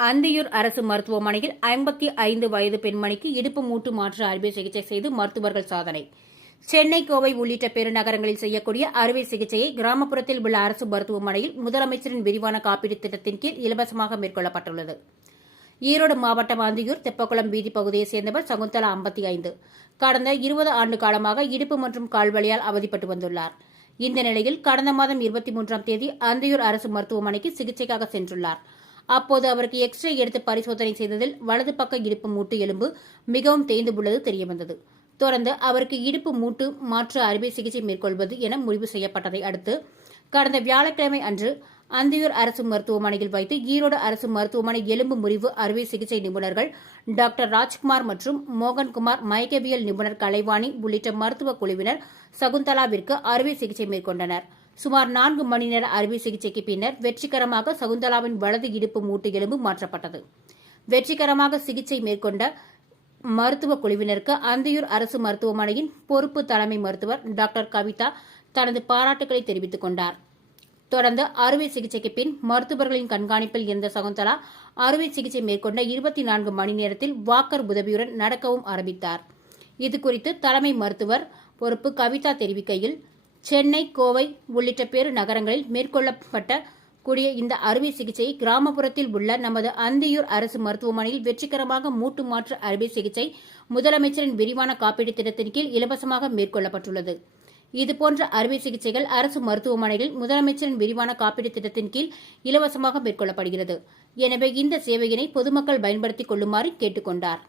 அந்தியூர் அரசு மருத்துவமனையில் ஐம்பத்தி ஐந்து வயது பெண்மணிக்கு இடுப்பு மூட்டு மாற்று அறுவை சிகிச்சை செய்து மருத்துவர்கள் சாதனை. சென்னை கோவை உள்ளிட்ட பெருநகரங்களில் செய்யக்கூடிய அறுவை சிகிச்சையை கிராமப்புறத்தில் உள்ள அரசு மருத்துவமனையில் முதலமைச்சரின் விரிவான காப்பீடு திட்டத்தின் கீழ் இலவசமாக மேற்கொள்ளப்பட்டுள்ளது. ஈரோடு மாவட்டம் அந்தியூர் தெப்பக்குளம் வீதி பகுதியைச் சேர்ந்தவர் சகுந்தலா ஐம்பத்தி ஐந்து. கடந்த இருபது ஆண்டு காலமாக இடுப்பு மற்றும் கால்வலியால் அவதிப்பட்டு வந்துள்ளார். இந்த நிலையில் கடந்த மாதம் இருபத்தி மூன்றாம் தேதி அந்தியூர் அரசு மருத்துவமனைக்கு சிகிச்சைக்காக சென்றுள்ளார். அப்போது அவருக்கு எக்ஸ்ரே எடுத்து பரிசோதனை செய்ததில் வலது பக்க இடுப்பு மூட்டு எலும்பு மிகவும் தேய்ந்து உள்ளது தெரியவந்தது. தொடர்ந்து அவருக்கு இடுப்பு மூட்டு மாற்று அறுவை சிகிச்சை மேற்கொள்வது என முடிவு செய்யப்பட்டதை அடுத்து கடந்த வியாழக்கிழமை அன்று அந்தியூர் அரசு மருத்துவமனையில் வைத்து ஈரோடு அரசு மருத்துவமனை எலும்பு முறிவு அறுவை சிகிச்சை நிபுணர்கள் டாக்டர் ராஜ்குமார் மற்றும் மோகன்குமார் மயக்கவியல் நிபுணர் கலைவாணி உள்ளிட்ட மருத்துவ குழுவினர் சகுந்தலாவிற்கு அறுவை சிகிச்சை மேற்கொண்டனர். சுமார் நான்கு மணி நேர அறுவை சிகிச்சைக்கு பின்னர் வெற்றிகரமாக சகுந்தலாவின் வலது இடுப்பு மூட்டு எலும்பு மாற்றப்பட்டது. வெற்றிகரமாக சிகிச்சை மேற்கொண்ட மருத்துவ குழுவினருக்கு அந்தியூர் அரசு மருத்துவமனையின் பொறுப்பு தலைமை மருத்துவர் டாக்டர் கவிதா தனது பாராட்டுகளை தெரிவித்துக் கொண்டார். தொடர்ந்து அறுவை சிகிச்சைக்கு பின் மருத்துவர்களின் கண்காணிப்பில் இருந்த சகுந்தலா அறுவை சிகிச்சை மேற்கொண்ட இருபத்தி நான்கு மணி நேரத்தில் வாக்கர் உதவியுடன் நடக்கவும் ஆரம்பித்தார். இதுகுறித்து தலைமை மருத்துவர் பொறுப்பு கவிதா தெரிவிக்கையில் சென்னை கோவை உள்ளிட்ட பெரு நகரங்களில் மேற்கொள்ளப்பட்ட கூடிய இந்த அறுவை சிகிச்சை கிராமப்புறத்தில் உள்ள நமது அந்தியூர் அரசு மருத்துவமனையில் வெற்றிகரமாக மூட்டு மாற்று அறுவை சிகிச்சை முதலமைச்சரின் விரிவான காப்பீடு திட்டத்தின் கீழ் இலவசமாக மேற்கொள்ளப்பட்டுள்ளது. இதுபோன்ற அறுவை சிகிச்சைகள் அரசு மருத்துவமனைகளில் முதலமைச்சரின் விரிவான காப்பீடு திட்டத்தின் கீழ் இலவசமாக மேற்கொள்ளப்படுகிறது. எனவே இந்த சேவையினை பொதுமக்கள் பயன்படுத்திக் கொள்ளுமாறு கேட்டுக் கொண்டாா்